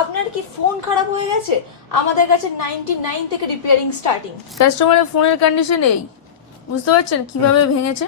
আপনার কি ফোন খারাপ হয়ে গেছে? আমাদের কাছে 99 থেকে রিপেয়ারিং স্টার্টিং। কাস্টমারের ফোনের কন্ডিশন এই, বুঝতে পারছেন কিভাবে ভেঙেছে।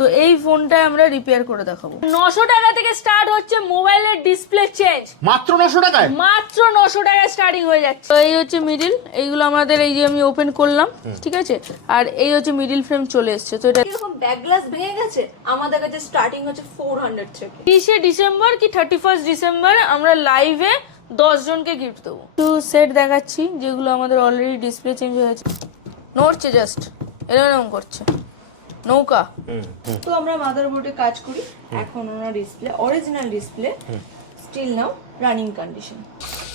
তো এই ফোনটা আমরা রিপেয়ার করে দেখাবো। 900 টাকা থেকে স্টার্ট হচ্ছে মোবাইলের ডিসপ্লে চেঞ্জ, মাত্র 900 টাকায়, মাত্র 900 টাকায় স্টার্টিং হয়ে যাচ্ছে। তো এই হচ্ছে মিডিল, এইগুলো আমাদের এই যে আমি ওপেন করলাম, ঠিক আছে। আর এই হচ্ছে মিডিল ফ্রেম চলে এসেছে। তো এটা এরকম ব্যাক গ্লাস ভেঙে গেছে, আমাদের কাছে স্টার্টিং হচ্ছে 400 থেকে। 30 ডিসেম্বর কি 31 ডিসেম্বর আমরা লাইভে 10 জনকে গিফট দেবো। একটু সেট দেখাচ্ছি যেগুলো আমাদের অলরেডি ডিসপ্লে চেঞ্জ হয়ে গেছে। নড়ছে জাস্ট এরকম করছে নৌকা। তো আমরা মাদারবোর্ডে কাজ করি। এখন ওনার display original display still now running condition.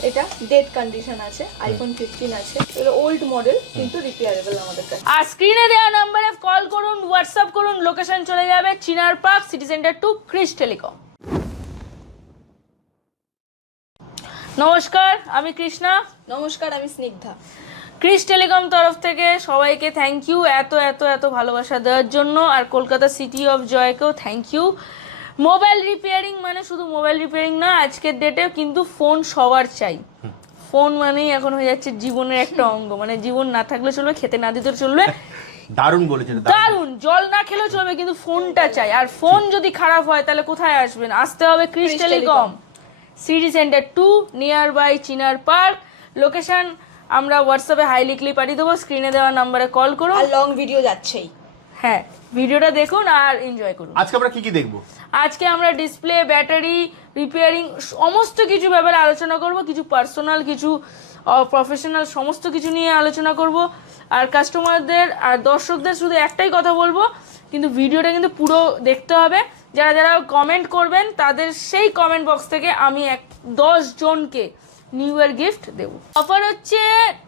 এটা ডেড কন্ডিশন আছে, আইফোন 15 আছে, এটা ওল্ড মডেল কিন্তু রিপেয়ারেবল আমাদের কাছে। আর স্ক্রিনে দেওয়া নম্বরে কল করুন, হোয়াটসঅ্যাপ করুন, লোকেশন চলে যাবে Chinar Park, city centre two, Kris telecom. নমস্কার, আমি কৃষ্ণা। নমস্কার, আমি স্নিগ্ধা। ক্রিস টেলিকম তরফ থেকে সবাইকে থ্যাংক ইউ এত এত এত ভালোবাসা দেওয়ার জন্য। আর কলকাতা সিটি অফ জয়কেও থ্যাংক ইউ। মোবাইল রিপেয়ারিং মানে শুধু মোবাইল রিপেয়ারিং না, আজকের ডেটে কিন্তু ফোন সবার চাই। ফোন মানেই এখন হয়ে যাচ্ছে জীবনের একটা অঙ্গ, মানে জীবন না থাকলে চলবে, খেতে না দিতে চলবে। দারুণ বলেছেন, দারুণ, জল না খেলেও চলবে কিন্তু ফোনটা চাই। আর ফোন যদি খারাপ হয় তাহলে কোথায় আসবেন? আসতে হবে Chris telecom, city centre 2, near by Chinar park. Location আমরা হোয়াটসঅ্যাপে হাই লিখলি পাঠিয়ে দেবো, স্ক্রিনে দেওয়া নাম্বারে কল করুন। আর লং ভিডিও যাচ্ছেই। হ্যাঁ, ভিডিওটা দেখুন আর এনজয় করুন। আজকে আমরা কি দেখবো? আজকে আমরা ডিসপ্লে, ব্যাটারি, রিপেয়ারিং সমস্ত কিছু ব্যাপারে আলোচনা করব। কিছু পার্সোনাল, কিছু প্রফেশনাল, সমস্ত কিছু নিয়ে আলোচনা করব। আর কাস্টমারদের আর দর্শকদের শুধু একটাই কথা বলবো, কিন্তু ভিডিওটা কিন্তু পুরো দেখতে হবে। যারা যারা কমেন্ট করবেন তাদের সেই কমেন্ট বক্স থেকে আমি 10 জনকে নিউ ইয়ার গিফট দেবো। অফার হচ্ছে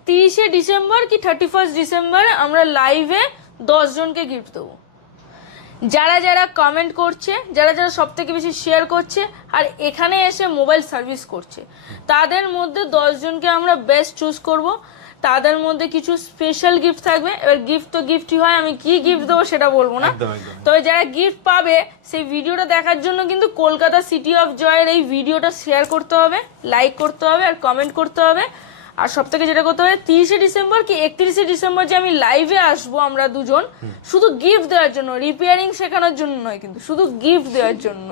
30 ডিসেম্বর কি 31 ডিসেম্বর আমরা লাইভে 10 জনকে গিফট দেবো। যারা যারা কমেন্ট করছে, যারা যারা সব থেকে বেশি শেয়ার করছে আর এখানে এসে মোবাইল সার্ভিস করছে, তাদের মধ্যে 10 জনকে আমরা বেস্ট চুজ করব। তাদের মধ্যে কিছু স্পেশাল গিফট থাকবে। এবার গিফট তো গিফটই হয়, আমি কি গিফট দেবো সেটা বলবো না। তবে যারা গিফট পাবে সেই ভিডিওটা দেখার জন্য কিন্তু কলকাতা সিটি অফ জয়ের এই ভিডিওটা শেয়ার করতে হবে, লাইক করতে হবে আর কমেন্ট করতে হবে। আর সব থেকে যেটা করতে হবে, 30 ডিসেম্বর কি 31 ডিসেম্বর যে আমি লাইভে আসবো আমরা দুজন, শুধু গিফট দেওয়ার জন্য, রিপেয়ারিং শেখানোর জন্য নয়, কিন্তু শুধু গিফট দেওয়ার জন্য,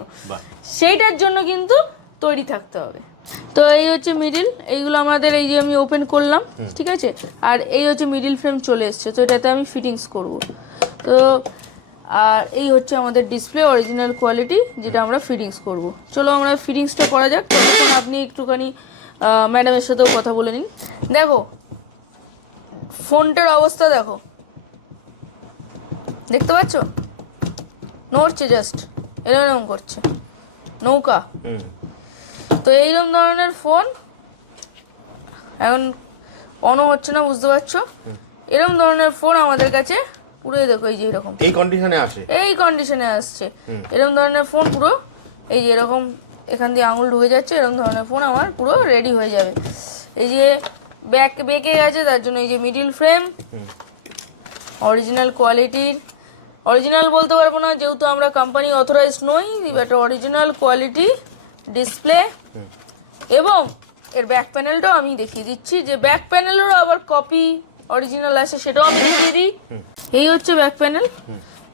সেইটার জন্য কিন্তু তৈরি থাকতে হবে। তো এই হচ্ছে মিডিল, এইগুলো আমাদের এই যে আমি ওপেন করলাম, ঠিক আছে। আর এই হচ্ছে মিডিল ফ্রেম চলে এসছে। তো এটাতে আমি ফিটিংস করব। তো আর এই হচ্ছে আমাদের ডিসপ্লে অরিজিনাল কোয়ালিটি, যেটা আমরা ফিটিংস করব। চলো আমরা ফিটিংসটা করা যাক। তখন আপনি একটুখানি ম্যাডামের সাথেও কথা বলে নিন। দেখো ফোনটার অবস্থা, দেখো, দেখতে পাচ্ছ নড়ছে জাস্ট এরকম করছে নৌকা। তো এইরকম ধরনের ফোন এখন অনও হচ্ছে না, বুঝতে পারছো। এরকম ধরনের ফোন আমাদের কাছে পুরো দেখো এই যে এরকম এই কন্ডিশনে আসে, এই কন্ডিশনে আসছে। এরকম ধরনের ফোন পুরো এই যে এরকম এখান দিয়ে আঙুল ঢুকে যাচ্ছে, এরকম ধরনের ফোন আমার পুরো রেডি হয়ে যাবে। এই যে ব্যাক বেঁকে গেছে তার জন্য এই যে মিডিল ফ্রেম অরিজিনাল কোয়ালিটির, অরিজিনাল বলতে পারবো না যেহেতু আমরা কোম্পানি অথরাইজ নই, বাট অরিজিনাল কোয়ালিটি ডিসপ্লে। এবং এর ব্যাক প্যানেলটাও আমি দেখিয়ে দিচ্ছি, যে ব্যাক প্যানেলেরও আবার কপি অরিজিনাল আছে, সেটাও আমি দেখিয়ে দিই। এই হচ্ছে ব্যাক প্যানেল,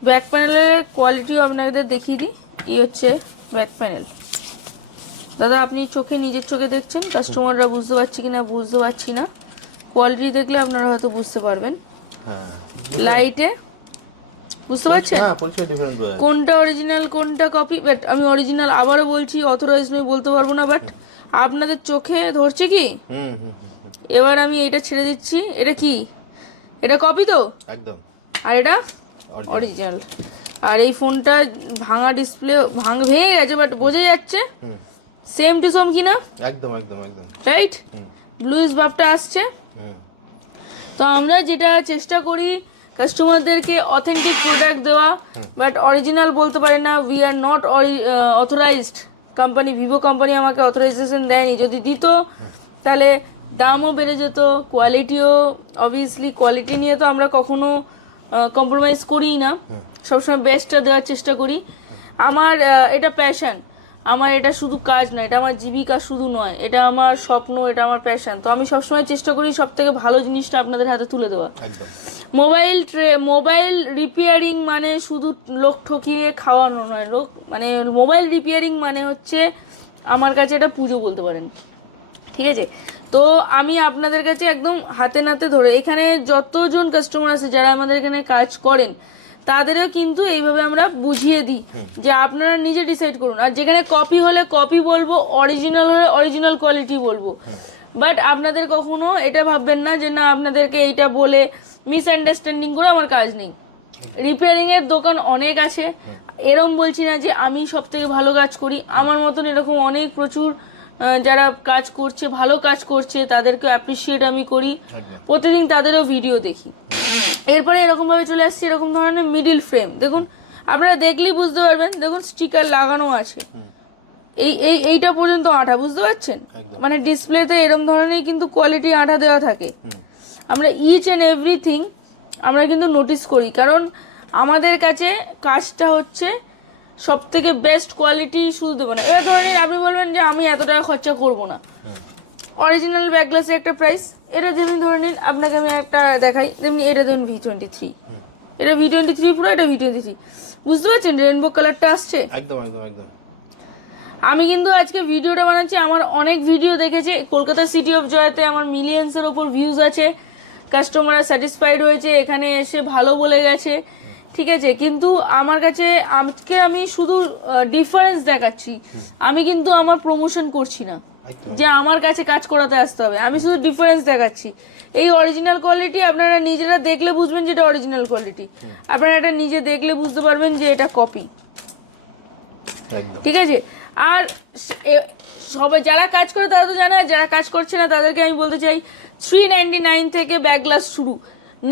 ব্যাক প্যানেলের কোয়ালিটিও আপনাদের দেখিয়ে দিই। এই হচ্ছে ব্যাক প্যানেল। দাদা আপনি চোখে, নিজের চোখে দেখছেন, কাস্টমাররা বুঝতে পারছি কিনা বুঝতে পারছি না। কোয়ালিটি দেখলে আপনারা হয়তো বুঝতে পারবেন। লাইটে বুঝতে পারছেন কোনটা অরিজিনাল কোনটা কপি। বাট আমি অরিজিনাল আবারও বলছি, অথরাইজ নই বলতে পারবো না, বাট আপনাদের চোখে ধরছে কি। এবার আমি এটা ছেড়ে দিচ্ছি। এটা কি? এটা কপি তো একদম, আর এটা অরিজিনাল। আর এই ফোনটা ভাঙা ডিসপ্লে, ভেঙে গেছে বাট বোঝা যাচ্ছে সেম টু সেম কিনা। একদম একদম একদম রাইট, ব্লুইস ভাবটা আসছে। তো আমরা যেটা চেষ্টা করি কাস্টমারদেরকে অথেন্টিক প্রোডাক্ট দেওয়া, বাট অরিজিনাল বলতে পারে না। We are not authorised company, Vivo company আমাকে অথরাইজেশন দেয়নি। যদি দিত তাহলে দামও বেড়ে যেত, কোয়ালিটিও, অবভিয়াসলি কোয়ালিটি নিয়ে তো আমরা কখনো কম্প্রোমাইজ করিই না, সবসময় বেস্টটা দেওয়ার চেষ্টা করি। আমার এটা প্যাশন, আমার এটা শুধু কাজ নয়, এটা আমার জীবিকা শুধু নয়, এটা আমার স্বপ্ন, এটা আমার প্যাশন। তো আমি সবসময় চেষ্টা করি সব থেকে ভালো জিনিসটা আপনাদের হাতে তুলে দেওয়া। একদম। মোবাইল রিপেয়ারিং মানে শুধু লোক ঠকিয়ে খাওয়ানো নয়, মানে মোবাইল রিপেয়ারিং মানে হচ্ছে আমার কাছে এটা পুজো বলতে পারেন, ঠিক আছে? তো আমি আপনাদের কাছে একদম হাতে নাতে ধরে, এখানে যতজন কাস্টমার আছে যারা আমাদের এখানে কাজ করেন তাদেরও কিন্তু এইভাবে আমরা বুঝিয়ে দিই যে আপনারা নিজে ডিসাইড করুন। আর যেখানে কপি হলে কপি বলবো, অরিজিনাল হলে অরিজিনাল কোয়ালিটি বলবো। বাট আপনাদের কখনো এটা ভাববেন না যে না আপনাদেরকে এইটা বলে মিসআন্ডারস্ট্যান্ডিং করে আমার কাজ নেই। রিপেয়ারিং এর দোকান অনেক আছে, এরম বলছি না যে আমি সব থেকে ভালো কাজ করি। আমার মতন এরকম অনেক প্রচুর যারা কাজ করছে, ভালো কাজ করছে, তাদেরকে অ্যাপ্রিসিয়েট আমি করি, প্রতিদিন তাদেরও ভিডিও দেখি। এরপরে এরকম ভাবে চলে আসছে এরকম ধরনের মিডিল ফ্রেম। দেখুন আপনারা দেখলেই বুঝতে পারবেন, দেখুন স্টিকার লাগানো আছে, এইটা পর্যন্ত আঠা, বুঝতে পারছেন? মানে ডিসপ্লেতে এরকম ধরনের কিন্তু কোয়ালিটি আঠা দেওয়া থাকে। আমরা ইচ অ্যান্ড এভরিথিং আমরা কিন্তু নোটিস করি, কারণ আমাদের কাছে কাজটা হচ্ছে সব থেকে বেস্ট কোয়ালিটি শুধু দেবো না। এবার ধরে নিন আপনি বলবেন যে আমি এত টাকা খরচা করবো না, অরিজিনাল ব্যাক গ্লাসের একটা প্রাইস, এটা যেমনি ধরে নিন আপনাকে আমি একটা দেখাই, যেমনি এটা ধরুন V23, এটা V23 পুরো, এটা V23, বুঝতে পারছেন রেইনবো কালারটা আসছে। একদম একদম একদম। আমি কিন্তু আজকে ভিডিওটা বানাচ্ছি, আমার অনেক ভিডিও দেখেছে, কলকাতা সিটি অফ জয়তে আমার মিলিয়ন্সের ওপর ভিউজ আছে, কাস্টমাররা স্যাটিসফাইড হয়েছে, এখানে এসে ভালো বলে গেছে, ঠিক আছে? কিন্তু আমার কাছে আজকে আমি শুধু ডিফারেন্স দেখাচ্ছি, আমি কিন্তু আমার প্রমোশন করছি না যে আমার কাছে কাজ করাতে আসতে হবে, আমি শুধু ডিফারেন্স দেখাচ্ছি। এই অরিজিনাল কোয়ালিটি আপনারা নিজেরা দেখলে বুঝবেন যে এটা অরিজিনাল কোয়ালিটি, আপনারা এটা নিজে দেখলে বুঝতে পারবেন যে এটা কপি, ঠিক আছে? আর সবাই যারা কাজ করে তারা তো জানে, আর যারা কাজ করছে না তাদেরকে আমি বলতে চাই 399 থেকে ব্যাক গ্লাস শুরু,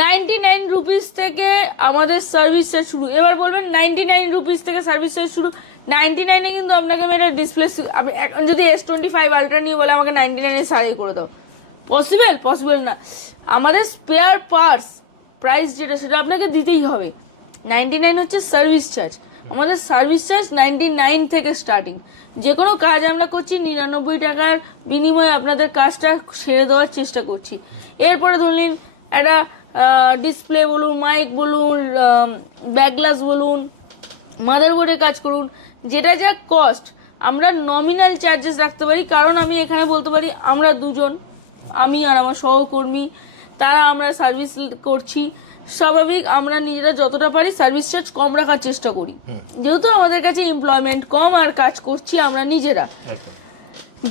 99 রুপিস থেকে আমাদের সার্ভিস চার্জ শুরু। এবার বলবেন 99 রুপিস থেকে সার্ভিস চার্জ শুরু, 99-এ কিন্তু আপনাকে আমি একটা ডিসপ্লে, আপনি এখন যদি S25 আলট্রা নিয়ে বলে আমাকে 99-এ সারিয়ে করে দাও, পসিবল না। আমাদের স্পেয়ার পার্টস প্রাইস যেটা সেটা আপনাকে দিতেই হবে। 99 হচ্ছে সার্ভিস চার্জ, আমাদের সার্ভিস চার্জ 99 থেকে স্টার্টিং। যে কোনো কাজ আমরা করছি 99 টাকার বিনিময়ে আপনাদের কাজটা সেরে দেওয়ার চেষ্টা করছি। এরপরে ধরুন একটা ডিসপ্লে বলুন, মাইক বলুন, ব্যাক গ্লাস বলুন, মাদারবোর্ডে কাজ করুন, যেটা যা কস্ট আমরা নমিনাল চার্জেস রাখতে পারি। কারণ আমি এখানে বলতে পারি আমরা দুজন, আমি আর আমার সহকর্মী, তারা আমরা সার্ভিস করছি, স্বাভাবিক আমরা নিজেরা যতটা পারি সার্ভিস চার্জ কম রাখার চেষ্টা করি, যেহেতু আমাদের কাছে এমপ্লয়মেন্ট কম আর কাজ করছি আমরা নিজেরা,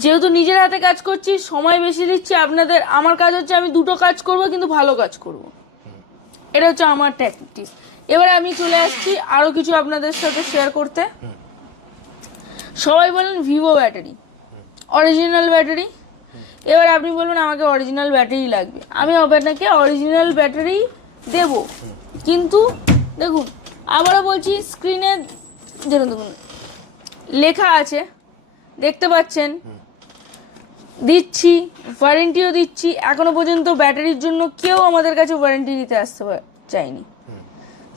যেহেতু নিজের হাতে কাজ করছি, সময় বেশি দিচ্ছি আপনাদের। আমার কাজ হচ্ছে আমি দুটো কাজ করব কিন্তু ভালো কাজ করব, এটা হচ্ছে আমার ট্যাকটিক্স। এবার আমি চলে আসছি আরো কিছু আপনাদের সাথে শেয়ার করতে। সবাই বলেন ভিভো ব্যাটারি, অরিজিনাল ব্যাটারি। এবার আপনি বলবেন আমাকে অরিজিনাল ব্যাটারি লাগবে, আমি আপনাকে অরিজিনাল ব্যাটারি দেব, কিন্তু দেখুন আবারও বলছি, স্ক্রিনে যেন দেখুন লেখা আছে, দেখতে পাচ্ছেন, দিচ্ছি, ওয়ারেন্টিও দিচ্ছি। এখনো পর্যন্ত ব্যাটারির জন্য কেউ আমাদের কাছে ওয়ারেন্টি দিতে আসতে চায়নি,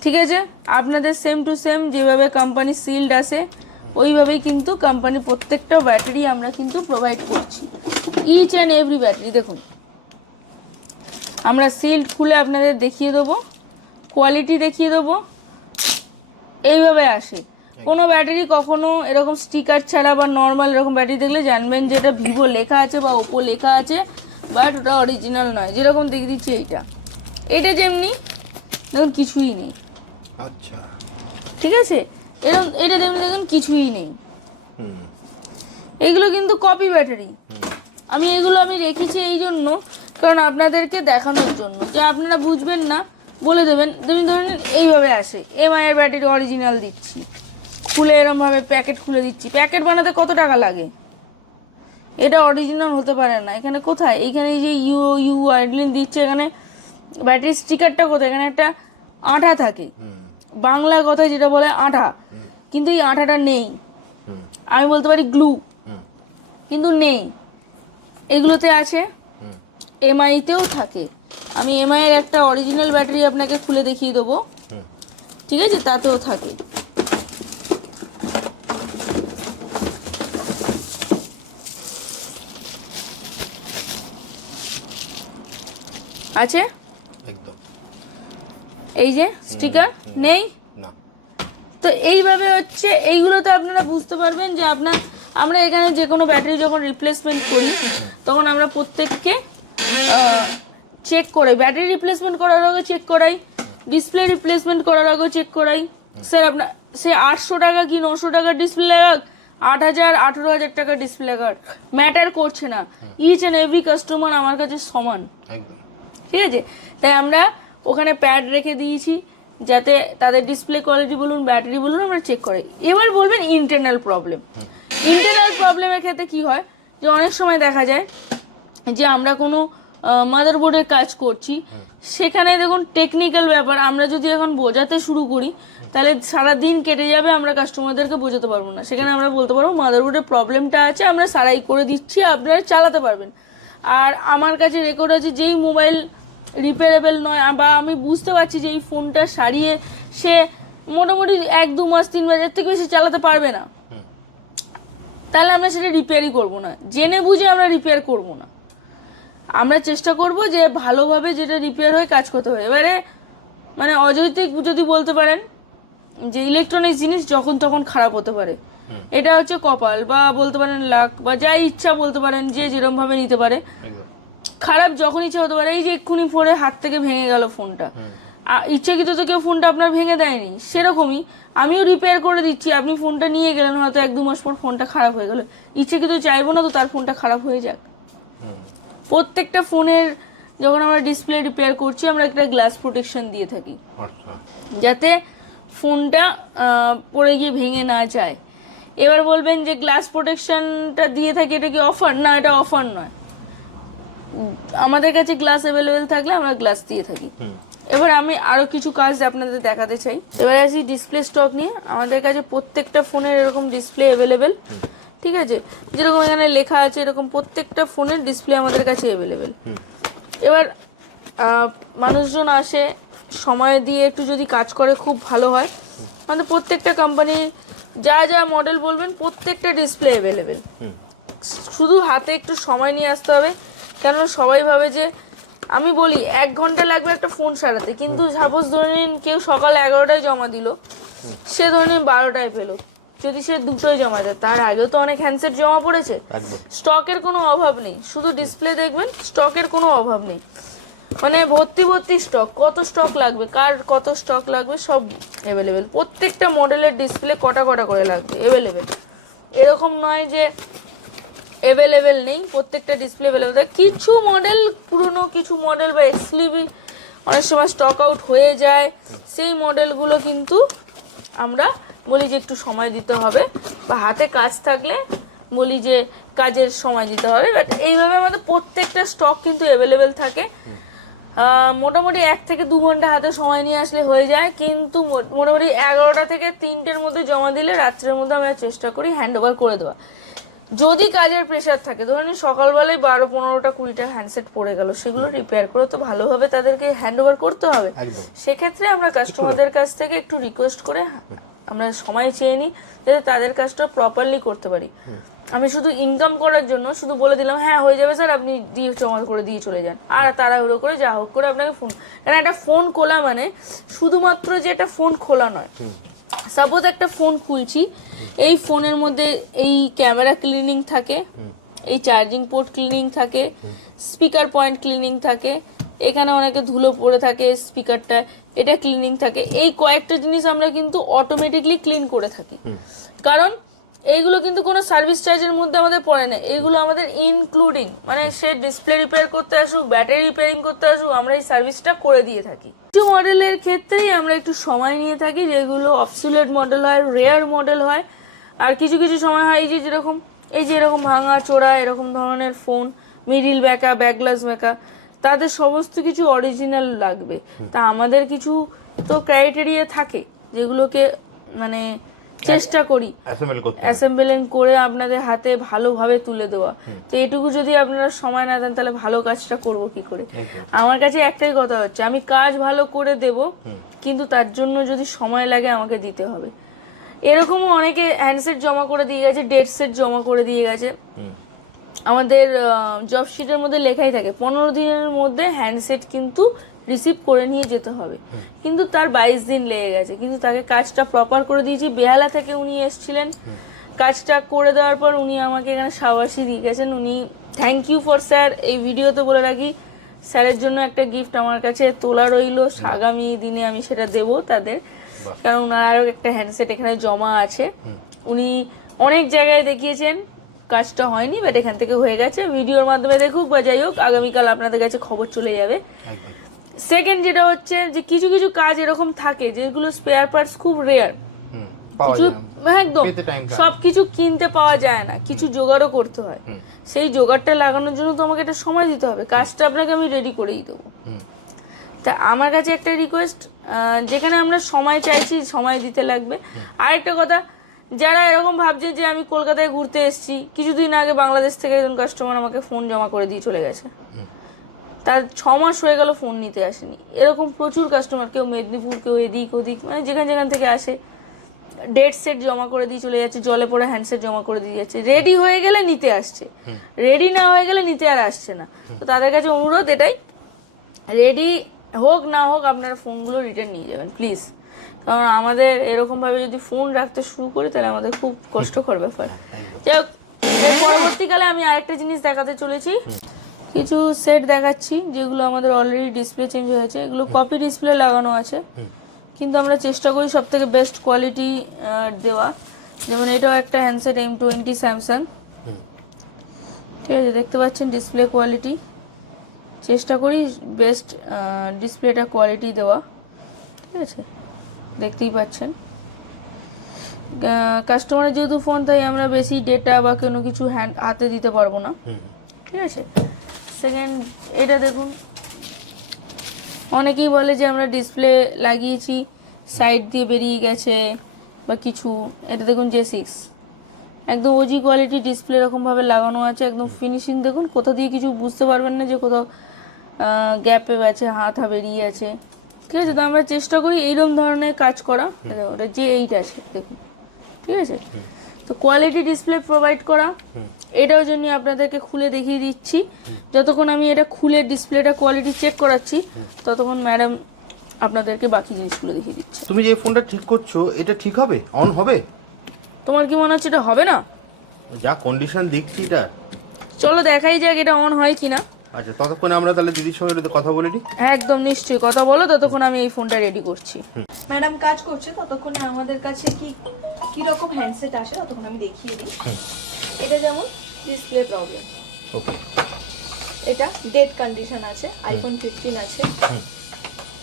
ঠিক আছে? আপনাদের সেম টু সেম যেভাবে কোম্পানি সিল্ড আসে ওইভাবেই কিন্তু কোম্পানি প্রত্যেকটা ব্যাটারি আমরা কিন্তু প্রোভাইড করছি, ইচ অ্যান্ড এভরি ব্যাটারি। দেখুন আমরা সিল্ড খুলে আপনাদের দেখিয়ে দেবো, কোয়ালিটি দেখিয়ে দেবো, এইভাবে আসে। কোনো ব্যাটারি কখনো এরকম স্টিকার ছাড়া বা নর্মাল এরকম ব্যাটারি দেখলে জানবেন যে এটা ভিভো লেখা আছে বা ওপো লেখা আছে, বাট ওটা অরিজিনাল নয়। যেরকম দেখে দিচ্ছি এইটা যেমনি দেখুন কিছুই নেই, আচ্ছা ঠিক আছে? এরকম এটা যেমনি দেখুন কিছুই নেই, এইগুলো কিন্তু কপি ব্যাটারি। এগুলো আমি রেখেছি এই জন্য, কারণ আপনাদেরকে দেখানোর জন্য, যে আপনারা বুঝবেন না বলে দেবেন। তুমি ধরুন এইভাবে আসে, MI এর ব্যাটারি অরিজিনাল দিচ্ছি, খুলে এরমভাবে প্যাকেট খুলে দিচ্ছি। প্যাকেট বানাতে কত টাকা লাগে? এটা অরিজিনাল হতে পারে না। এখানে কোথায়, এইখানে এই যে ইউ আইডলিন দিচ্ছে, এখানে ব্যাটারি স্টিকারটা কোথায়? এখানে একটা আঠা থাকে, বাংলা কথায় যেটা বলে আঠা, কিন্তু এই আঠাটা নেই। আমি বলতে পারি গ্লু, কিন্তু নেই। এগুলোতে আছে, MI-তেও থাকে। আমি MI এর একটা অরিজিনাল ব্যাটারি আপনাকে খুলে দেখিয়ে দেবো, ঠিক আছে? তাতেও থাকে। আছে, একদম এই যে স্টিকার নেই। না। তো এইভাবে হচ্ছে, এইগুলোতে আপনারা বুঝতে পারবেন যে আমরা এখানে যে কোনো ব্যাটারি যখন রিপ্লেসমেন্ট করি তখন আমরা প্রত্যেককে চেক করে, ব্যাটারি রিপ্লেসমেন্ট করার আগে চেক করাই, ডিসপ্লে রিপ্লেসমেন্ট করার আগেও চেক করাই। স্যার আপনার সে 800 টাকা কি 900 টাকার ডিসপ্লে লাগাক, 8,000 18,000 টাকার ডিসপ্লে লাগাক, ম্যাটার করছে না। ইচ অ্যান্ড এভরি কাস্টমার আমার কাছে সমান, একদম ঠিক আছে? তাই আমরা ওখানে প্যাড রেখে দিয়েছি যাতে তাদের ডিসপ্লে কোয়ালিটি বলুন, ব্যাটারি বলুন, আমরা চেক করি। এবার বলবেন ইন্টারনাল প্রবলেম। ইন্টারনাল প্রবলেমের ক্ষেত্রে কি হয়, যে অনেক সময় দেখা যায় যে আমরা কোনো মাদারবোর্ডের কাজ করছি, সেখানে দেখুন টেকনিক্যাল ব্যাপার আমরা যদি এখন বোঝাতে শুরু করি তাহলে সারা দিন কেটে যাবে, আমরা কাস্টমারদেরকে বোঝাতে পারবো না। সেখানে আমরা বলতে পারবো মাদারবোর্ডের প্রবলেমটা আছে, আমরা সারাই করে দিচ্ছি, আপনারা চালাতে পারবেন। আর আমার কাছে রেকর্ড আছে, যেই মোবাইল রিপেয়ারেবল নয় বা আমি বুঝতে পারছি যে এই ফোনটা সারিয়ে সে মোটামুটি 1-2 মাস 3 মাস এর থেকে বেশি চালাতে পারবে না, তাহলে আমরা সেটা রিপেয়ারই করবো না, জেনে বুঝে আমরা রিপেয়ার করবো না। আমরা চেষ্টা করব যে ভালোভাবে যেটা রিপেয়ার হয়ে কাজ করতে হয়। এবারে মানে অযৌক্তিক যদি বলতে পারেন যে ইলেকট্রনিক্স জিনিস যখন তখন খারাপ হতে পারে, এটা হচ্ছে কপাল বা বলতে পারেন লাক বা যা ইচ্ছা বলতে পারেন, যে যেরকম ভাবে নিতে পারে। খারাপ যখন ইচ্ছা হতে পারে, এই যে এক্ষুনি পরে হাত থেকে ভেঙে গেল ফোনটা, ইচ্ছাকৃত তো কেউ ফোনটা আপনার ভেঙে দেয়নি, সেরকমই আমিও রিপেয়ার করে দিচ্ছি, আপনি ফোনটা নিয়ে গেলেন, হয়তো 1-2 মাস পর ফোনটা খারাপ হয়ে গেল, ইচ্ছাকৃত চাইবো না তো তার ফোনটা খারাপ হয়ে যাক। প্রত্যেকটা ফোনের যখন আমরা ডিসপ্লে রিপেয়ার করছি আমরা একটা গ্লাস প্রোটেকশন দিয়ে থাকি, যাতে ফোনটা পড়ে গিয়ে ভেঙে না যায়। এবার বলবেন যে গ্লাস প্রোটেকশনটা দিয়ে থাকি, এটা কি অফার? না, এটা অফার নয়, আমাদের কাছে গ্লাস অ্যাভেলেবেল থাকলে আমরা গ্লাস দিয়ে থাকি। এবার আমি আরো কিছু কাজ আপনাদের দেখাতে চাই। এবার আসি ডিসপ্লে স্টক নিয়ে। আমাদের কাছে প্রত্যেকটা ফোনের এরকম ডিসপ্লে অ্যাভেলেবেল, ঠিক আছে? যেরকম এখানে লেখা আছে এরকম প্রত্যেকটা ফোনের ডিসপ্লে আমাদের কাছে অ্যাভেলেবেল। এবার মানুষজন আসে, সময় দিয়ে একটু যদি কাজ করে খুব ভালো হয়। আমাদের প্রত্যেকটা কোম্পানি যা যা মডেল বলবেন প্রত্যেকটা ডিসপ্লে অ্যাভেলেবেল, শুধু হাতে একটু সময় নিয়ে আসতে হবে। কেন সবাই ভাবে যে, আমি বলি 1 ঘন্টা লাগবে একটা ফোন সারাতে, কিন্তু সাপোজ ধরে নিন কেউ সকাল 11টায় জমা দিল, সে ধরে নিন 12টায় পেলো, যদি সে 2টোয় জমা দেয়, তার আগেও তো অনেক হ্যান্ডসেট জমা পড়েছে। স্টকের কোনো অভাব নেই, শুধু ডিসপ্লে দেখবেন, স্টকের কোনো অভাব নেই, মানে ভর্তি ভর্তি স্টক। কত স্টক লাগবে, কার কত স্টক লাগবে সব অ্যাভেলেবেল। প্রত্যেকটা মডেলের ডিসপ্লে কটা করে লাগবে অ্যাভেলেবেল, এরকম নয় যে অ্যাভেলেবেল নেই, প্রত্যেকটা ডিসপ্লে অ্যাভেলেবেল। কিছু মডেল পুরনো, কিছু মডেল বা এক্সক্লুসিভ অনেক সময় স্টক আউট হয়ে যায়, সেই মডেলগুলো কিন্তু আমরা বলি যে একটু সময় দিতে হবে, বা হাতে কাজ থাকলে বলি যে কাজের সময় দিতে হবে। বাট এইভাবে আমাদের প্রত্যেকটা স্টক কিন্তু অ্যাভেলেবেল থাকে। মোটামুটি 1 থেকে 2 ঘন্টা হাতে সময় নিয়ে আসলে হয়ে যায়, কিন্তু মোটামুটি 11টা থেকে 3টের মধ্যে জমা দিলে রাত্রের মধ্যে আমরা চেষ্টা করি হ্যান্ড ওভার করে দেওয়া। যদি কাজের প্রেশার থাকে, ধরুন সকালবেলায় 12-15টা 20টা হ্যান্ডসেট পড়ে গেল, সেগুলো রিপেয়ার করে তো ভালোভাবে তাদেরকে হ্যান্ড ওভার করতে হবে। সেক্ষেত্রে আমরা কাস্টমারদের কাছ থেকে একটু রিকোয়েস্ট করে আমরা সময় চেয়ে নিই, যাতে তাদের কাজটা প্রপারলি করতে পারি। আমি শুধু ইনকাম করার জন্য শুধু বলে দিলাম হ্যাঁ হয়ে যাবে স্যার, আপনি দিয়ে জমা করে দিয়ে চলে যান, আর তাড়াহুড়ো করে যা হোক করে আপনাকে ফোন, কারণ একটা ফোন খোলা মানে শুধুমাত্র যে একটা ফোন খোলা নয়। সাপোজ একটা ফোন খুলছি, এই ফোনের মধ্যে এই ক্যামেরা ক্লিনিং থাকে, এই চার্জিং পোর্ট ক্লিনিং থাকে, স্পিকার পয়েন্ট ক্লিনিং থাকে, এখানে অনেকে ধুলো পড়ে থাকে স্পিকারটা, এটা ক্লিনিং থাকে। এই কয়েকটা জিনিস আমরা কিন্তু অটোমেটিকলি ক্লিন করে থাকি, কারণ এইগুলো কিন্তু কোনো সার্ভিস চার্জের মধ্যে আমাদের পড়ে না, এইগুলো আমাদের ইনক্লুডিং, মানে সে ডিসপ্লে রিপেয়ার করতে আসুক, ব্যাটারি রিপেয়ারিং করতে আসুক, আমরা এই সার্ভিসটা করে দিয়ে থাকি। কিছু মডেলের ক্ষেত্রেই আমরা একটু সময় নিয়ে থাকি, যেগুলো অবসোলেট মডেল হয়, রেয়ার মডেল হয়। আর কিছু কিছু সময় হয় এই যে যেরকম এই যে এরকম ভাঙা চোরা এরকম ধরনের ফোন, মিডিল ব্যাকা, ব্যাকগ্লাস ব্যাকা, তাদের সমস্ত কিছু অরিজিনাল লাগবে। তা আমাদের কিছু তো ক্রাইটেরিয়া থাকে যেগুলোকে মানে চেষ্টা করি অ্যাসেম্বলিং করে আপনাদের হাতে ভালোভাবে তুলে দেওয়া। তো এটুকু যদি আপনারা সময় না দেন তাহলে ভালো কাজটা করব কি করে? আমার কাছে একটাই কথা হচ্ছে, আমি কাজ ভালো করে দেব, কিন্তু তার জন্য যদি সময় লাগে আমাকে দিতে হবে। এরকমও অনেকে হ্যান্ডসেট জমা করে দিয়ে গেছে, ডেড সেট জমা করে দিয়ে গেছে, আমাদের জব শিটের মধ্যে লেখাই থাকে 15 দিনের মধ্যে হ্যান্ডসেট কিন্তু রিসিভ করে নিয়ে যেতে হবে, কিন্তু তার 22 দিন লেগে গেছে। কিন্তু তাকে কাজটা প্রপার করে দিয়েছি। বেহালা থেকে উনি এসেছিলেন, কাজটা করে দেওয়ার পর উনি আমাকে এখানে সাবাসি দিয়ে গেছেন। উনি থ্যাংক ইউ ফর স্যার। এই ভিডিওতে বলে রাখি, স্যারের জন্য একটা গিফট আমার কাছে তোলা রইলো, আগামী দিনে আমি সেটা দেবো তাদের, কারণ ওনার আরও একটা হ্যান্ডসেট এখানে জমা আছে। উনি অনেক জায়গায় দেখিয়েছেন, কাজটা হয়নি, বাট এখান থেকে হয়ে গেছে। ভিডিওর মাধ্যমে দেখুক বা যাই হোক, আগামীকাল আপনাদের কাছে খবর চলে যাবে। একদম। সেকেন্ড যেটা হচ্ছে যে কিছু কিছু কাজ এরকম থাকে যেগুলো স্পেয়ার পার্টস খুব রেয়ার, পাওয়া কিছু যায় না। একদম পেতে time লাগে। সবকিছু কিনতে পাওয়া যায় না, কিছু জোগাড়ও করতে হয়। সেই জোগাড়টা লাগানোর জন্য তো আমাকে একটা সময় দিতে হবে, কাজটা আপনাকে আমি রেডি করেই দেবো। তা আমার কাছে একটা রিকোয়েস্ট, যেখানে আমরা সময় চাইছি সময় দিতে লাগবে। আরেকটা কথা, যারা এরকম ভাবছে যে আমি কলকাতায় ঘুরতে এসেছি, কিছুদিন আগে বাংলাদেশ থেকে একজন কাস্টমার আমাকে ফোন জমা করে দিয়ে চলে গেছে, তার 6 মাস হয়ে গেল ফোন নিতে আসেনি। এরকম প্রচুর কাস্টমার, কেউ মেদিনীপুর, কেউ এদিক ওদিক, মানে যেখান থেকে আসে, ডেট সেট জমা করে দিয়ে চলে যাচ্ছে, জলে পড়ে হ্যান্ডসেট জমা করে দিয়ে যাচ্ছে, রেডি হয়ে গেলে নিতে আসছে, রেডি না হয়ে গেলে নিতে আর আসছে না। তো তাদের কাছে অনুরোধ এটাই, রেডি হোক না হোক আপনারা ফোনগুলো রিটার্ন নিয়ে যাবেন প্লিজ, কারণ আমাদের এরকমভাবে যদি ফোন রাখতে শুরু করি তাহলে আমাদের খুব কষ্টকর ব্যাপার। যাই হোক, এর পরবর্তীকালে আমি আরেকটা জিনিস দেখাতে চলেছি, কিছু সেট দেখাচ্ছি যেগুলো আমাদের অলরেডি ডিসপ্লে চেঞ্জ হয়েছে। এগুলো কপি ডিসপ্লে লাগানো আছে, কিন্তু আমরা চেষ্টা করি সব থেকে বেস্ট কোয়ালিটি দেওয়া। যেমন এটাও একটা হ্যান্ডসেট M20 স্যামসাং, ঠিক আছে, দেখতে পাচ্ছেন ডিসপ্লে কোয়ালিটি, চেষ্টা করি বেস্ট ডিসপ্লেটা কোয়ালিটি দেওয়া, ঠিক আছে, দেখতেই পাচ্ছেন। কাস্টমারের যেহেতু ফোন, তাই আমরা বেশি ডেটা বা কোনো কিছু হাতে দিতে পারবো না, ঠিক আছে। সেকেন্ড, এটা দেখুন, অনেকেই বলে যে আমরা ডিসপ্লে লাগিয়েছি সাইড দিয়ে বেরিয়ে গেছে বা কিছু। এটা দেখুন J6, একদম ওজি কোয়ালিটি ডিসপ্লে এরকমভাবে লাগানো আছে, একদম ফিনিশিং দেখুন, কোথা দিয়ে কিছু বুঝতে পারবেন না যে কোথাও গ্যাপে আছে, হাত বেরিয়ে আছে, ঠিক আছে। তো আমরা চেষ্টা করি এইরকম ধরনের কাজ করা। ওটা J8 আছে দেখুন, ঠিক আছে। তো কোয়ালিটি ডিসপ্লে প্রোভাইড করা, এটাও জন্য আপনাদেরকে খুলে দেখিয়ে দিচ্ছি। যতক্ষণ আমি এটা খুলে ডিসপ্লেটা কোয়ালিটি চেক করাচ্ছি, ততক্ষণ ম্যাডাম আপনাদেরকে বাকি জিনিসগুলো দেখিয়ে দিচ্ছে। তুমি যে ফোনটা ঠিক করছো, এটা ঠিক হবে, অন হবে? তোমার কি মনে হচ্ছে এটা হবে না? যা কন্ডিশন দেখছি এটা। চলো দেখাই যাক এটা অন হয় কিনা। আচ্ছা, ততক্ষণে আমরা তাহলে দিদির সঙ্গে একটু কথা বলে নিই। একদম নিশ্চয়ই, কথা বলো, ততক্ষণ আমি এই ফোনটা রেডি করছি। ম্যাডাম কাজ করছে, ততক্ষণে আমাদের কাছে কি রকম হ্যান্ডসেট আসে ততক্ষণ আমি দেখিয়ে দিই। এটা যেমন ডিসপ্লে প্রবলেম, ওকে, এটা ডেড কন্ডিশন আছে, iPhone 15 আছে,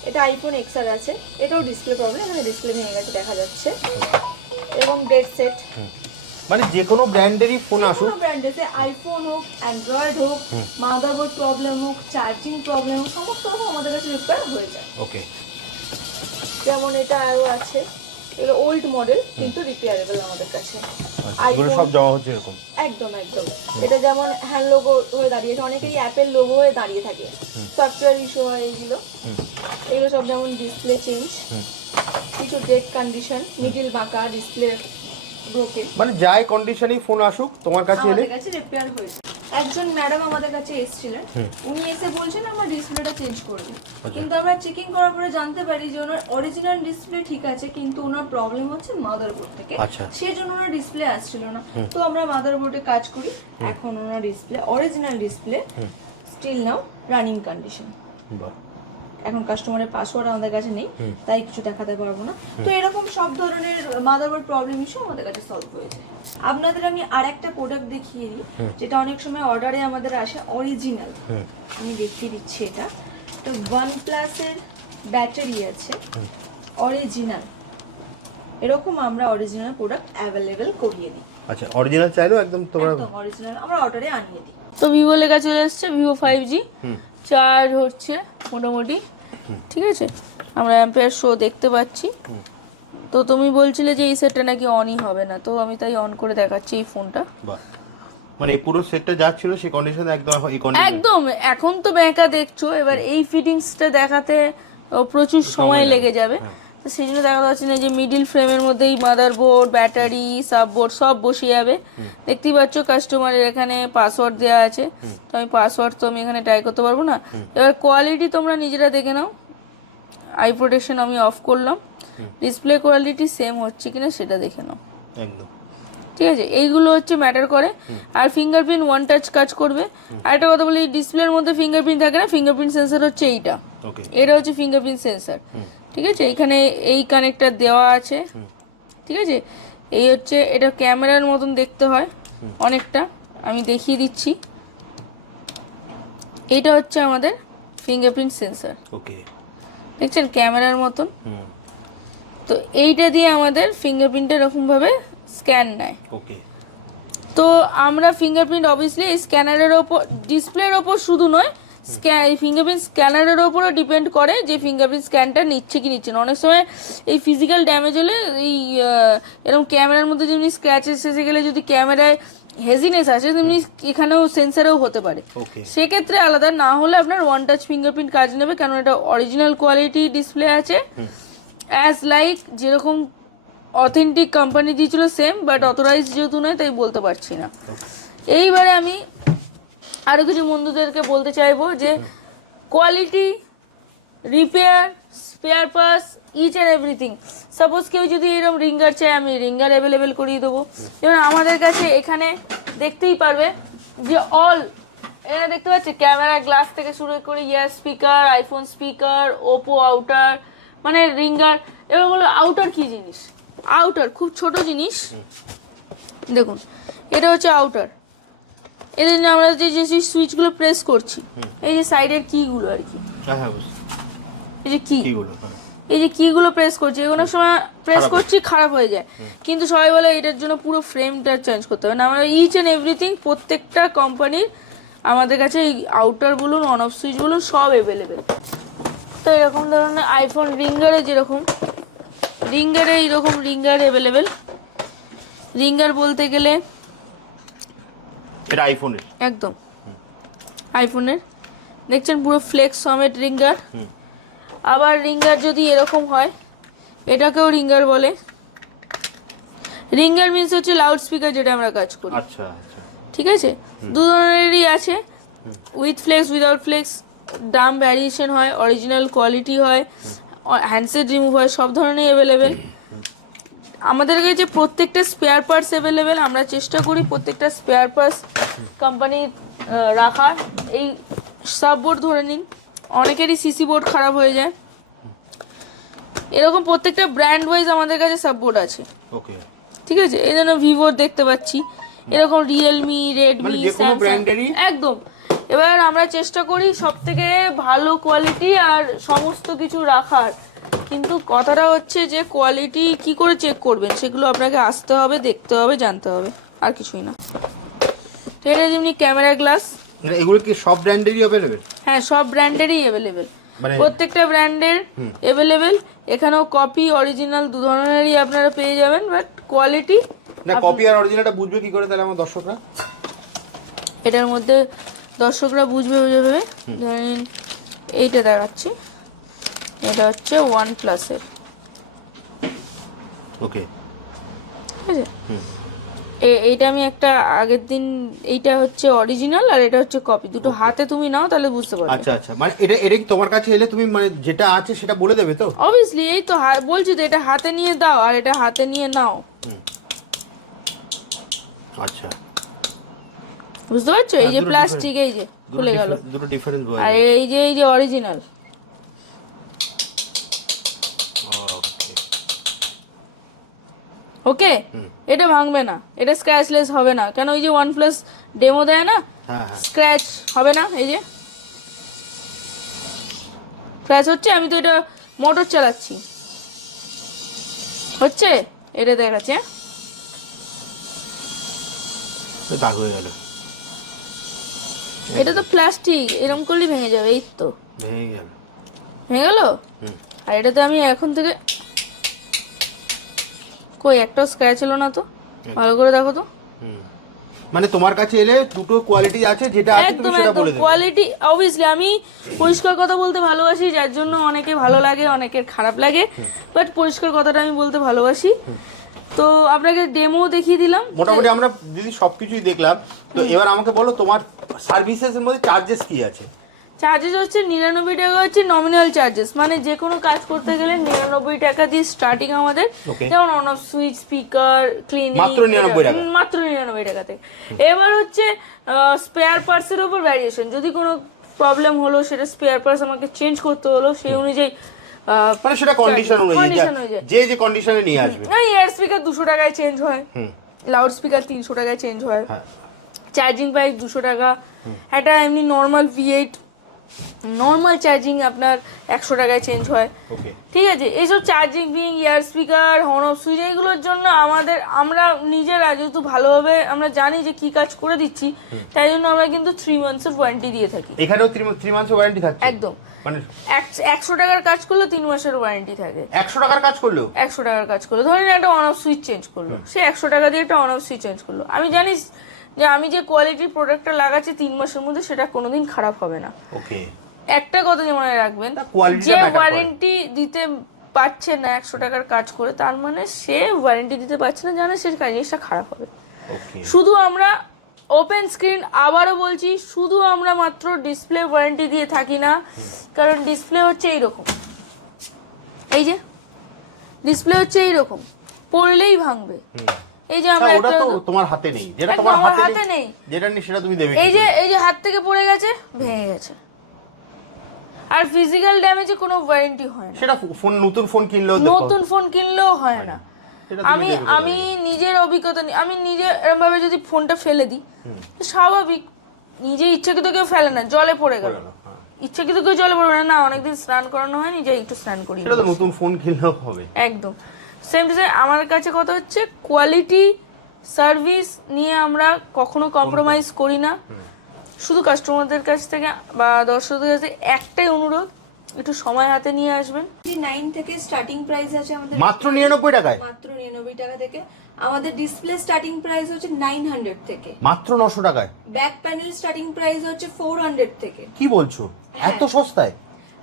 এটা iPhone XR আছে, এটাও ডিসপ্লে প্রবলেম, এখানে ডিসপ্লে ভেঙে গেছে দেখা যাচ্ছে, এবং ডেড সেট। মানে যে কোনো ব্র্যান্ডেরই ফোন আসুক, কোনো ব্র্যান্ডেতে আইফোন হোক, অ্যান্ড্রয়েড হোক, মাদারবোর্ড প্রবলেম হোক, চার্জিং প্রবলেম হোক, সমস্ত রকম আমাদের কাছে রিপেয়ার হয়ে যায়। ওকে, যেমন এটা আরও আছে, এগুলো ওল্ড মডেল কিন্তু রিপেয়ারেবল আমাদের কাছে। এগুলো সব জমা হচ্ছে এরকম। একদম একদম, এটা যেমন হ্যান্ড লোগো হয়ে দাঁড়িয়েছে, অনেকেরই অ্যাপেল লোগো হয়ে দাঁড়িয়ে থাকে, সফটওয়্যার ইস্যু হয় এইগুলো। এগুলো সব যেমন ডিসপ্লে চেঞ্জ, কিছু ডেড কন্ডিশন, মিডিল বাঁকা, ডিসপ্লে ব্রোকেন, মানে যাই কন্ডিশনই ফোন আসুক তোমার কাছে এলে আমাদের কাছে রিপেয়ার হয়েছে। একজন ম্যাডাম আমাদের কাছে এসেছিলেন, উনি এসে বলছেন আমরা ডিসপ্লেটা চেঞ্জ করব, কিন্তু আমরা চেকিং করার পরে জানতে পারি যে ওনার অরিজিনাল ডিসপ্লে ঠিক আছে, কিন্তু ওনার প্রবলেম হচ্ছে মাদারবোর্ড থেকে, আচ্ছা। সেজন্য ওনার ডিসপ্লে আসছিল না। তো আমরা মাদারবোর্ডে কাজ করি, এখন ওনার display, original display still now running condition. বাহ, এখন কাস্টমারের পাসওয়ার্ড আমাদের কাছে নেই, তাই কিছু দেখাতে পারবো না। তো এরকম সব ধরনের মাদারবোর্ড প্রবলেম ইস্যু আমাদের কাছে সলভ হয়ে যায়। আপনাদের আমি আর একটা প্রোডাক্ট দেখিয়ে দিই, যেটা অনেক সময় অর্ডারে আমাদের আসে অরিজিনাল, আমি দেখিয়ে দিচ্ছি। এটা তো OnePlus এর ব্যাটারি আছে অরিজিনাল, এরকম আমরা অরিজিনাল প্রোডাক্ট অ্যাভেলেবেল করিয়ে দিই। আচ্ছা, অরিজিনাল চাইলেও একদম তোমরা একদম অরিজিনাল আমরা অর্ডারে আনিয়ে দিই। তো ভিভো লেখা চলে এসছে, Vivo 5G, চার্জ হচ্ছে মোটামুটি, ঠিক আছে, আমরা অ্যাম্পিয়ার শো দেখতে পাচ্ছি। তো তুমি বলছিলে যে এই সেটটা নাকি অনই হবে না, তো আমি তাই অন করে দেখাচ্ছি এই ফোনটা। বাহ, মানে এই পুরো সেটটা যা ছিল সেই কন্ডিশনে একদম এই কন্ডিশন একদম, এখন তো ব্যাঁকা দেখছো, এবার এই ফিটিংসটা দেখাতে প্রচুর সময় লেগে যাবে, তো সেই জন্য দেখাতে পাচ্ছি না যে মিডিল ফ্রেমের মধ্যেই মাদারবোর্ড, ব্যাটারি, সাববোর্ড সব বসে যাবে। দেখতেই পাচ্ছ কাস্টমারের এখানে পাসওয়ার্ড দেওয়া আছে, তো আমি পাসওয়ার্ড তো আমি এখানে ট্রাই করতে পারবো না। এবার কোয়ালিটি তোমরা নিজেরা দেখে নাও। আই প্রোটেকশন আমি অফ করলাম, ডিসপ্লে কোয়ালিটি সেম হচ্ছে কিনা সেটা দেখে নাও। একদম ঠিক আছে, এইগুলো হচ্ছে ম্যাটার করে। আর ফিঙ্গারপ্রিন্ট ওয়ান টাচ কাজ করবে। আর একটা কথা বলি, ডিসপ্লের মধ্যে ফিঙ্গারপ্রিন্ট থাকে না, ফিঙ্গারপ্রিন্ট সেন্সর হচ্ছে এইটা, ওকে এটা হচ্ছে ফিঙ্গারপ্রিন্ট সেন্সর। ঠিক আছে, এখানে এই কানেক্টর দেওয়া আছে। ঠিক আছে, এই হচ্ছে, এটা ক্যামেরার মতন দেখতে হয় অনেকটা, আমি দেখিয়ে দিচ্ছি। এটা হচ্ছে আমাদের ফিঙ্গারপ্রিন্ট সেন্সর, ওকে দেখছেন ক্যামেরার মতন। তো এইটা দিয়ে আমাদের ফিঙ্গারপ্রিন্টটা এরকমভাবে স্ক্যান নেয়। ওকে তো আমরা ফিঙ্গারপ্রিন্ট অবভিয়াসলি এই স্ক্যানারের ওপর, ডিসপ্লের ওপর শুধু নয়, ফিঙ্গারপ্রিন্ট স্ক্যানারের ওপরও ডিপেন্ড করে যে ফিঙ্গারপ্রিন্ট স্ক্যানটা নিচ্ছে কি নিচ্ছে না। অনেক সময় এই ফিজিক্যাল ড্যামেজ হলে এই এরকম ক্যামেরার মধ্যে যেমনি স্ক্র্যাচেস এসে গেলে যদি ক্যামেরায় হেজিনেস আছে, তেমনি এখানেও সেন্সারেও হতে পারে। সেক্ষেত্রে আলাদা, না হলে আপনার ওয়ান টাচ ফিঙ্গারপ্রিন্ট কাজ নেবে, কারণ এটা অরিজিনাল কোয়ালিটি ডিসপ্লে আছে, অ্যাজ লাইক যেরকম অথেন্টিক কোম্পানি দিয়েছিল সেম, বাট অথরাইজ যেহেতু নয় তাই বলতে পারছি না। এইবারে আমি আরও কিছু বন্ধুদেরকে বলতে চাইবো যে quality, repair, spare parts, each and everything. Suppose কেউ যদি এরকম রিঙ্গার চায়, আমি রিঙ্গার অ্যাভেলেবেল করিয়ে দেবো। যেমন আমাদের কাছে এখানে দেখতেই পারবে যে অল, এখানে দেখতে পাচ্ছি ক্যামেরা গ্লাস থেকে শুরু করে ear speaker, iPhone speaker, Oppo outer, মানে রিঙ্গার। এবার বলো আউটার কি জিনিস? আউটার খুব ছোট জিনিস, দেখুন এটা হচ্ছে আউটার। এর জন্য আমরা যে যে সুইচগুলো প্রেস করছি, এই যে সাইডের কিগুলো আর কি, এই যে কি, এই যে কিগুলো প্রেস করছি, কোনো সময় প্রেস করছি খারাপ হয়ে যায়, কিন্তু সবাই বলে এটার জন্য পুরো ফ্রেমটা চেঞ্জ করতে হবে না। আমরা ইচ অ্যান্ড এভরিথিং প্রত্যেকটা কোম্পানির আমাদের কাছে এই আউটার বলুন, অন অফ সুইচ বলুন, সব অ্যাভেলেবেল। তো এরকম ধরনের আইফোন রিঙ্গারে যেরকম, রিঙ্গারে এইরকম রিঙ্গার অ্যাভেলেবেল। রিঙ্গার বলতে গেলে এটা আইফোনের, একদম আইফোনের, দেখছেন পুরো ফ্লেক্স সমেট রিঙ্গার। আবার রিঙ্গার যদি এরকম হয়, এটাকেও রিঙ্গার বলে। রিঙ্গার মিন্স হচ্ছে লাউড স্পিকার, যেটা আমরা কাজ করি। আচ্ছা আচ্ছা, ঠিক আছে, দু ধরনেরই আছে, উইথ ফ্লেক্স, উইদাউট ফ্লেক্স, দাম ভ্যারিয়েশন হয়, অরিজিনাল কোয়ালিটি হয়, হ্যান্ডসেট রিমুভ হয়, সব ধরনের অ্যাভেলেবেল। আমাদের কাছে প্রত্যেকটা স্পেয়ার পার্টস অ্যাভেলেবেল। আমরা চেষ্টা করি প্রত্যেকটা স্পেয়ার পার্টস কোম্পানির রাখার। এই সাববোর্ড ধরে নিন, অনেকেরই সিসি বোর্ড খারাপ হয়ে যায়, এরকম প্রত্যেকটা ব্র্যান্ড ওয়াইজ আমাদের কাছে সাববোর্ড আছে। ওকে ঠিক আছে, এই জন্য ভিভোর দেখতে পাচ্ছি, এরকম রিয়েলমি, রেডমি, স্যামসাং, একদম। এবার আমরা চেষ্টা করি সব থেকে ভালো কোয়ালিটি আর সমস্ত কিছু রাখার, কিন্তু কথাটা হচ্ছে যে কোয়ালিটি কি করে চেক করবেন, সেগুলো আপনাকে আসতে হবে, দেখতে হবে, জানতে হবে, আর কিছুই না। তো এটা যেমনি ক্যামেরা গ্লাস, এগুলো কি সব ব্র্যান্ডেরই অ্যাভেলেবেল? হ্যাঁ, সব ব্র্যান্ডেরই অ্যাভেলেবেল, প্রত্যেকটা ব্র্যান্ডের অ্যাভেলেবেল। এখানেও কপি, অরিজিনাল দু ধরনেরই আপনারা পেয়ে যাবেন, বাট কোয়ালিটি না, কপি আর অরিজিনালটা বুঝবে কি করে তাহলে আমার দর্শকরা? এটার মধ্যে দর্শকরা বুঝবে, ধরেন এইটা দেখাচ্ছি, এটা হচ্ছে ওয়ান প্লাসের, ওকে ঠিক আছে। এইটা আমি একটা আগের দিন, এইটা হচ্ছে অরিজিনাল আর এটা হচ্ছে কপি, দুটো হাতে তুমি নাও তাহলে বুঝতে পারবে। আচ্ছা আচ্ছা, মানে এটা কি তোমার কাছে এলে তুমি মানে যেটা আছে সেটা বলে দেবে তো? অবভিয়াসলি, এই তো বলছি তো, এটা হাতে নিয়ে দাও আর এটা হাতে নিয়ে নাও, আচ্ছা বুঝতে পারছো? এই যে প্লাস্টিক, এই যে খুলে গেল, দুটো ডিফারেন্স আর এই যে অরিজিনাল। ওকে, এটা ভাঙবে না, এটা স্ক্র্যাচলেস হবে না, কেন ওই যে OnePlus ডেমো দেয় না, স্ক্র্যাচ হবে না, এই যে স্ক্র্যাচ হচ্ছে, আমি তো এটা মোটর চালাচ্ছি, হচ্ছে, এটা দেখাচ্ছে, দাগ হয়ে গেল, এটা তো প্লাস্টিক, এরকম করলে ভেঙে যাবে, এই তো ভেঙে গেল। আর এটাতে আমি এখন থেকে, কই একটাও স্ক্র্যাচ হলো না তো, ভালো করে দেখো তো, মানে তোমার কাছে এলে দুটো কোয়ালিটি আছে, যেটা আছে তুমি একদম সেটা একদম বলে দেবে। কোয়ালিটি অবভিয়াসলি আমি পরিষ্কার কথা বলতে ভালোবাসি, যার জন্য অনেকে ভালো লাগে অনেকের খারাপ লাগে, বাট পরিষ্কার কথাটা আমি বলতে ভালোবাসি। তো আপনাকে ডেমো দেখিয়ে দিলাম। মোটামুটি আমরা দিদি সবকিছুই দেখলাম, তো এবার আমাকে বলো তোমার সার্ভিসেস এর মধ্যে চার্জেস কি আছে? চার্জেস হচ্ছে 99 টাকা হচ্ছে নমিনাল চার্জেস, মানে যে কোনো কাজ করতে গেলে 99 টাকা দিয়ে স্টার্টিং আমাদের। Okay. যেমন on off switch, speaker, cleaning, মাত্র 99 টাকা? মাত্র 99 টাকাতে। এবার হচ্ছে স্পেয়ার পার্টসের উপর ভ্যারিয়েশন, যদি কোনো প্রবলেম হলো সেটা স্পেয়ার পার্টস আমাকে চেঞ্জ করতে হলো, সেই অনুযায়ী মানে সেটা কন্ডিশন condition অনুযায়ী অনুযায়ী। যে কন্ডিশনে নিয়ে আসবে। ইয়ার স্পিকার 200 টাকায় চেঞ্জ হয়, লাউড স্পিকার 300 টাকায় চেঞ্জ হয়, হ্যাঁ। চার্জিং পাইপ 200 টাকা, একটা এমনি নর্মাল V8 নর্মাল চার্জিং আপনার 100 টাকায় চেঞ্জ হয়। ওকে, ঠিক আছে, এইসব চার্জিং বিং, ইয়ার স্পিকার, হর্ন অফ সুইচ, এইগুলোর জন্য আমরা নিজেরা যেহেতু ভালোভাবে আমরা জানি যে কি কাজ করে দিচ্ছি, তাই জন্য আমরা কিন্তু 3 মান্থসের ওয়ারেন্টি দিয়ে থাকি। এখানেও 3 মান্থের ওয়ারেন্টি থাকছে? একদম, মানে 100 টাকার কাজ করলে 3 মাসের ওয়ারেন্টি থাকে। 100 টাকার কাজ করলেও? 100 টাকার কাজ করলো, ধরেন একটা অন অফ সুইচ চেঞ্জ করলো, সে 100 টাকা দিয়ে একটা অন অফ সুইচ চেঞ্জ করলো, আমি জানি যে আমি যে কোয়ালিটির প্রোডাক্টটা লাগাচ্ছি 3 মাসের মধ্যে সেটা কোনোদিন খারাপ হবে না। ওকে, একটা কথা যে মনে রাখবেন, quality-টা যে matter করে। ওয়ারেন্টি দিতে পারছে না 100 টাকার কাজ করে, তার মানে সে ওয়ারেন্টি দিতে পারছে না, জানে সে জিনিসটা খারাপ হবে। ওকে, শুধু আমরা ওপেন স্ক্রিন, আবারও বলছি, শুধু আমরা মাত্র ডিসপ্লে ওয়ারেন্টি দিয়ে থাকি না, কারণ ডিসপ্লে হচ্ছে এইরকম, এই যে ডিসপ্লে হচ্ছে এইরকম, পড়লেই ভাঙবে। এই যে আমরা ওটা একটা, তো তোমার হাতে নেই, যেটা একদম তোমার আমার হাতে হাতে নেই, নেই, যেটা নেই সেটা তুমি দেবে এই যে হাত থেকে পড়ে গেছে, ভেঙে গেছে। আর ফিজিক্যাল ড্যামেজে কোনো ওয়ারেন্টি হয় না, সেটা ফোন নতুন ফোন কিনলেও দেখো, নতুন ফোন কিনলেও হয় না। সেটা তুমি আমি দেখবে আমি নিজের অভিজ্ঞতা আমি নিজে এরকম ভাবে যদি ফোনটা ফেলে দিই, স্বাভাবিক, নিজে ইচ্ছাকৃত কেউ ফেলে না, জলে পড়ে গেল, হ্যাঁ। ইচ্ছাকৃত কেউ জলে পড়বে না, না অনেকদিন স্নান করানো হয়নি, যে একটু স্নান করি, সেটা তো নতুন ফোন কিনলেও হবে। একদম সেম টু সেম। আমার কাছে কথা হচ্ছে কোয়ালিটি সার্ভিস নিয়ে আমরা কখনো কম্প্রোমাইজ করি না। শুধু কাস্টমারদের কাছ থেকে বা দর্শকদের কাছে একটাই অনুরোধ, একটু সময় হাতে নিয়ে আসবেন। 9 থেকে স্টার্টিং প্রাইস আছে আমাদের, মাত্র 99 টাকায়? মাত্র 99 টাকা থেকে। আমাদের ডিসপ্লে স্টার্টিং প্রাইস হচ্ছে 900 থেকে, মাত্র 900 টাকায়? ব্যাক প্যানেল স্টার্টিং প্রাইস হচ্ছে 400 থেকে। কি বলছো, এত সস্তায়?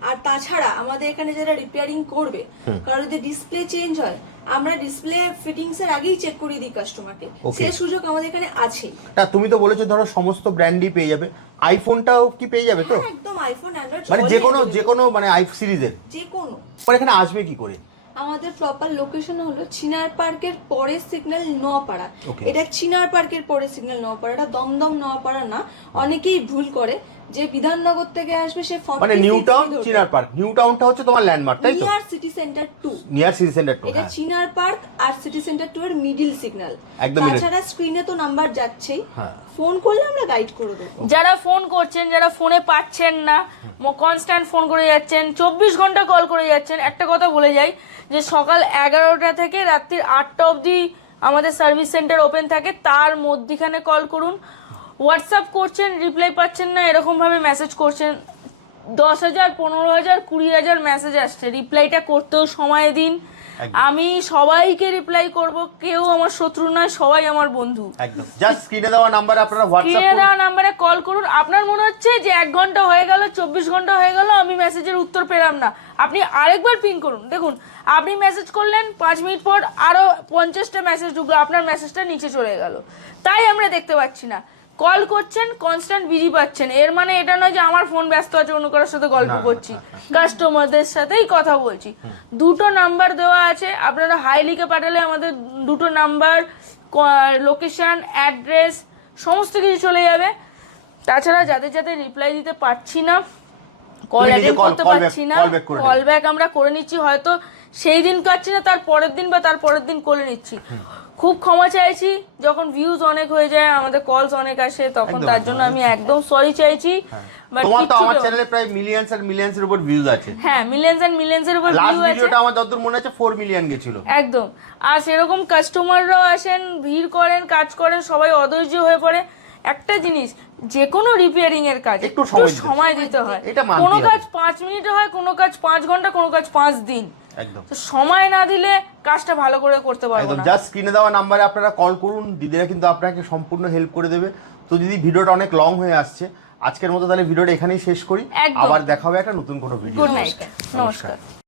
আর তাছাড়া আমাদের এখানে যারা রিপেয়ারিং করবে, কারণ যদি ডিসপ্লে চেঞ্জ হয়, আমরা ডিসপ্লে ফিটিংস এর আগেই চেক করে দিই কাস্টমারকে, সেই সুযোগ আমাদের এখানে আছে। তা তুমি তো বলেছো ধরো সমস্ত ব্র্যান্ডই পেয়ে যাবে, আইফোনটাও কি পেয়ে যাবে তো? একদম আইফোন, অ্যান্ড্রয়েড, মানে যে কোনো মানে সিরিজের, যে কোনো। মানে এখানে আসবে কি করে? আমাদের প্রপার লোকেশন হলো চিনার পার্কের পরে সিগন্যাল নোয়াপাড়া। এটা চিনার পার্কের পরে সিগন্যাল নোয়াপাড়া, এটা দমদম নোয়াপাড়া না। অনেকেই ভুল করে যে বিধাননগর থেকে আসবে সে 40 মানে নিউ টাউন চিনার পার্ক, নিউ টাউনটা হচ্ছে তোমার ল্যান্ডমার্ক, তাই তো? Near city centre 2, near city centre 2। এটা চিনার পার্ক আর সিটি সেন্টার 2 এর মিডল সিগন্যাল। একদম middle। তাছাড়া স্ক্রিনে তো নাম্বার যাচ্ছেই, হ্যাঁ। ফোন করলে আমরা গাইড করে দেবো। যারা ফোন করছেন, যারা ফোনে পাচ্ছেন না, কনস্ট্যান্ট ফোন করে যাচ্ছেন, 24 ঘন্টা কল করে যাচ্ছেন, একটা কথা বলে যাই যে সকাল 11টা থেকে রাত্রির 8টা অবধি আমাদের সার্ভিস সেন্টার ওপেন থাকে, তার মধ্যখানে কল করুন। হোয়াটসঅ্যাপ করছেন, রিপ্লাই পাচ্ছেন না, এরকমভাবে মেসেজ করছেন, 10,000, 15,000, 20,000 মেসেজ আসছে, রিপ্লাইটা করতেও সময় দিন। আমি সবাইকে রিপ্লাই করব, কেউ আমার শত্রু নয়, সবাই আমার বন্ধু। একদম, জাস্ট স্ক্রিনে দেওয়া নাম্বারে আপনারা হোয়াটসঅ্যাপ স্ক্রিনে করুন, দেওয়া নাম্বারে কল করুন। আপনার মনে হচ্ছে যে 1 ঘন্টা হয়ে গেল, 24 ঘন্টা হয়ে গেল, আমি মেসেজের উত্তর পেলাম না, আপনি আরেকবার পিং করুন। দেখুন, আপনি মেসেজ করলেন, 5 মিনিট পর আরো 50টা মেসেজ ঢুকলো, আপনার মেসেজটা নিচে চলে গেল, তাই আমরা দেখতে পাচ্ছি না। কল করছেন, কনস্ট্যান্ট বিজি পাচ্ছেন, এর মানে এটা নয় যে আমার ফোন ব্যস্ত আছে, অন্য কারোর সাথে গল্প করছি, কাস্টমারদের সাথেই কথা বলছি। 2টো নাম্বার দেওয়া আছে, আপনারা হাই লিখে পাঠালে আমাদের 2টো নাম্বার, লোকেশন, অ্যাড্রেস সমস্ত কিছু চলে যাবে। তাছাড়া যাদের যাদের রিপ্লাই দিতে পারছি না, কল অ্যাটেন্ড করতে পারছি না, কল ব্যাক আমরা করে নিচ্ছি, হয়তো সেই দিন পাচ্ছি না, তার পরের দিন বা তার পরের দিন করে নিচ্ছি। খুব ক্ষমা চাইছি, যখন ভিউজ অনেক হয়ে যায়, আমাদের কলস অনেক আসে, তখন তার জন্য আমি একদম সরি চাইছি। বাট তোমার তো আমার চ্যানেলে প্রায় মিলিয়নস আর মিলিয়নস এর উপর ভিউজ আছে। হ্যাঁ, মিলিয়নস এন্ড মিলিয়নস এর উপর লাস্ট ভিউ আছে। ভিডিওটা আমার যতদূর মনে আছে 4 মিলিয়ন গেছিল। একদম। আর সেরকম কাস্টমাররাও আসেন, ভিড় করেন, কাজ করেন, সবাই অধৈর্য হয়ে পড়ে। একটা জিনিস, যে কোনো রিপেয়ারিং এর কাজ একটু সময় দিতে হয়। কোনো কাজ 5 মিনিটে হয়, কোনো কাজ 5 ঘন্টা, কোনো কাজ 5 দিন। একদম তো সময় না দিলে কাজটা ভালো করে করতে পারবো একদম না। জাস্ট স্ক্রিনে দেওয়া নাম্বারে আপনারা কল করুন, দিদিরা কিন্তু আপনাকে সম্পূর্ণ হেল্প করে দেবে। তো দিদি ভিডিওটা অনেক লং হয়ে আসছে, আজকের মতো তাহলে ভিডিওটা এখানেই শেষ করি, একদম। আবার দেখা হবে একটা নতুন কোনো ভিডিও। গুড নাইট, নমস্কার।